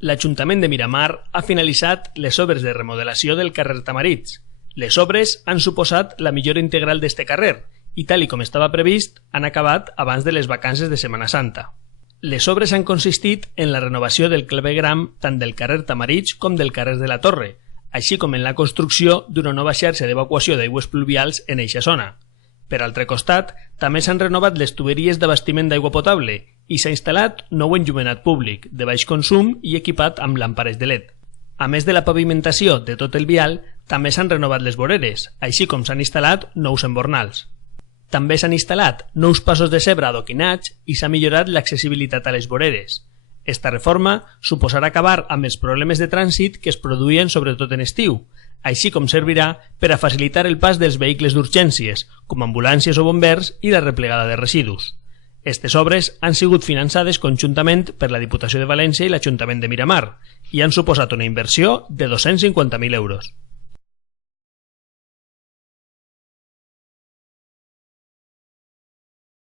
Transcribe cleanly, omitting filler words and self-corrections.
L'Ajuntament de Miramar ha finalitzat les obres de remodelació del carrer Tamarits. Les obres han suposat la millora integral d'este carrer i, tal com estava previst, han acabat abans de les vacances de Setmana Santa. Les obres han consistit en la renovació del clavegram tant del carrer Tamarits com del carrer de la Torre, així com en la construcció d'una nova xarxa d'evacuació d'aigües pluvials en eixa zona. Per altre costat, també s'han renovat les tuberies d'abastiment d'aigua potable i s'ha instal·lat nou enllumenat públic, de baix consum i equipat amb làmperes de LED. A més de la pavimentació de tot el vial, també s'han renovat les voreres, així com s'han instal·lat nous embornals. També s'han instal·lat nous passos de zebra adoquinats i s'ha millorat l'accessibilitat a les voreres. Esta reforma suposarà acabar amb els problemes de trànsit que es produïen sobretot en estiu, així com servirà per a facilitar el pas dels vehicles d'urgències, com ambulàncies o bombers i la replegada de residus. Estes obres han sigut finançades conjuntament per la Diputació de València i l'Ajuntament de Miramar i han suposat una inversió de 250.000 euros.